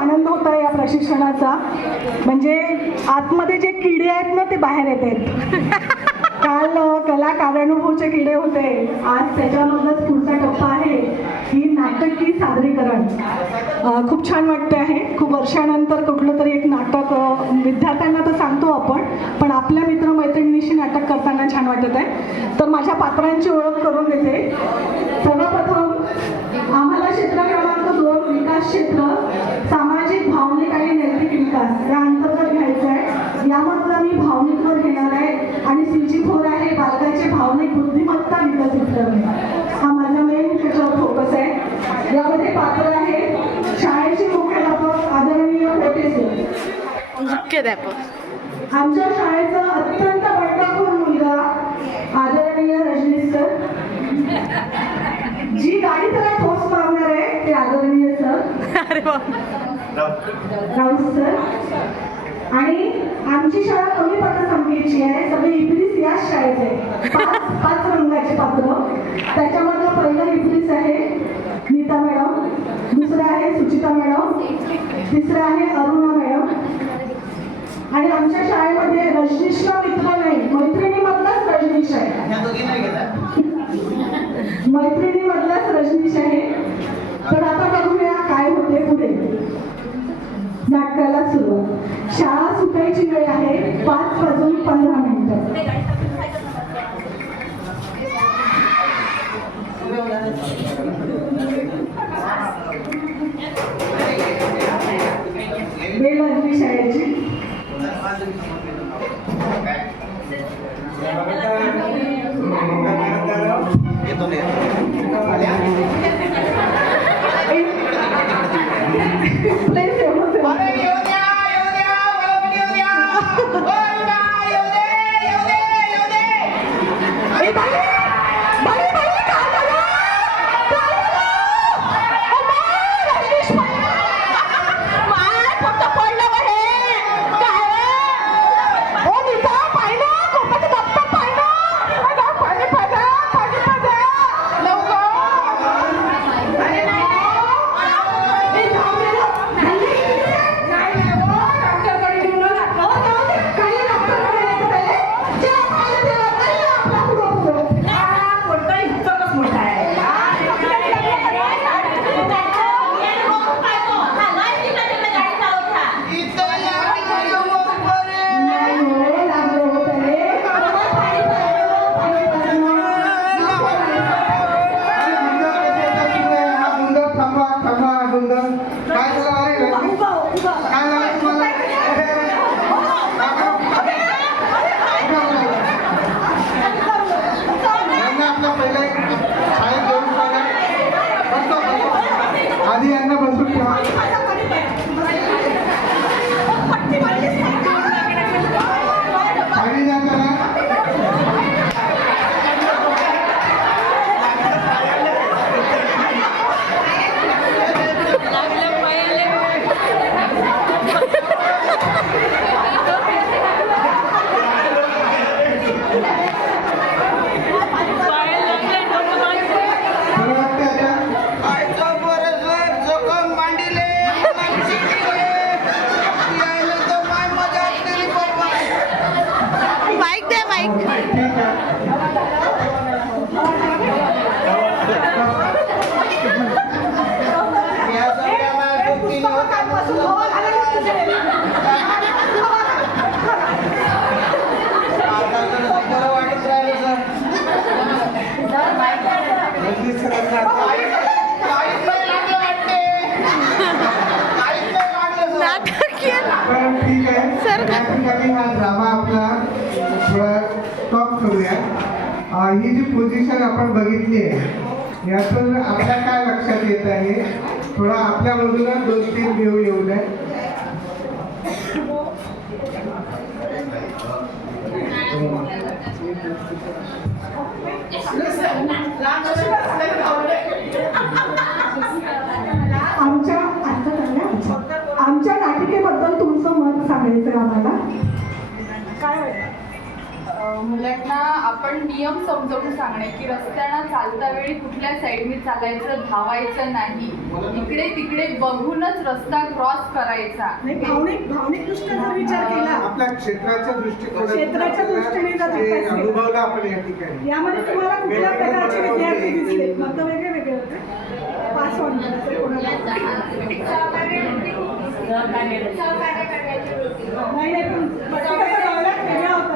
आनंद होता या प्रशिक्षणाचा. म्हणजे आतमध्ये जे किडे आहेत ना ते बाहेर येत आहेत काल कला कार्यानुभवचे किडे होते आज त्याच्यामधलाच पुढचा टप्पा आहे. ही नाटकी सादरीकरण. खूप छान वाटते आहे. खूप वर्षानंतर कुठलं तरी एक नाटक विद्यार्थ्यांना तर सांगतो आपण पण आपल्या मित्रमैत्रिणींशी नाटक करताना छान वाटत आहे. तर माझ्या पात्रांची ओळख करून देते. सर्वप्रथम आम्हाला क्षेत्र क्रमांक दोन विकास क्षेत्र सामाजिक भावनिक आणि नैतिक विकास या अंतर्गत घ्यायचं यामधला मी भावनिक वर घेणार आहे. आणि सीजी फोर आहे बालकाची भावनिक बुद्धिमत्ता विकसित करणे. हा माझा मेन त्याच्यावर फोकस आहे. यामध्ये पात्र आहे शाळेचे मुख्याध्यापक आदरणीय मुख्याध्यापक आमच्या शाळेचा अत्यंत बंडखोर मुलगा आदरणीय रजनीश सर. जी गाडी त्याला ठोस मारणार आहे ते आदरणीय सर. राऊत सर. आणि आमची शाळा कमी पटसंख्येची आहे. सगळे इब्रिस याच शाळेत आहे. पाच पाच रंगाचे पात्र. त्याच्यामधलं पहिलं इब्रिस आहे नीता मॅडम. दुसरं आहे सुचिता मॅडम. तिसरं आहे अरुणा मॅडम. आणि आमच्या शाळेमध्ये रजनीशला मित्र नाही मैत्रिणीमधलाच रजनीश आहे. घेतात मैत्रिणीमधलाच रजनीश आहे. तर आता बघूया काय होते पुढे. नाटकाला सुरुवात. शाळा सुटायची वेळ आहे पाच वाजून पंधरा मिनिटं. बेल शाळेची. येतो ठीक आहे. या ठिकाणी हा ड्रामा आपला थोडा स्टॉप करूया. ही जी पोझिशन आपण बघितली आहे यातून आपल्या काय लक्षात येत आहे? थोडा आपल्या बाजूला दोन तीन घेऊ येऊ द्या आमच्या आमच्या नाटिकेबद्दल तुमचं मत सांगायचं आम्हाला. काय वाटतं? मुलांना आपण नियम समजावून सांगणे की रस्त्यानं चालता वेळी कुठल्या साईडने चालायचं धावायचं नाही. इकडे तिकडे बघूनच रस्ता क्रॉस करायचा. भावनिक भावनिक दृष्ट्या जर विचार केला. आपल्या क्षेत्राच्या दृष्टिकोनातून क्षेत्राच्या दृष्टीने जर जे अभ्यास केला. अनुभवलं आपण या ठिकाणी. यामध्ये तुम्हाला कुठल्या प्रकारचे विद्यार्थी दिसले? मत वेगळे वेगळे होते. पास ऑन करायचं कोणाला? नाही नाही पण प्रत्येकाचा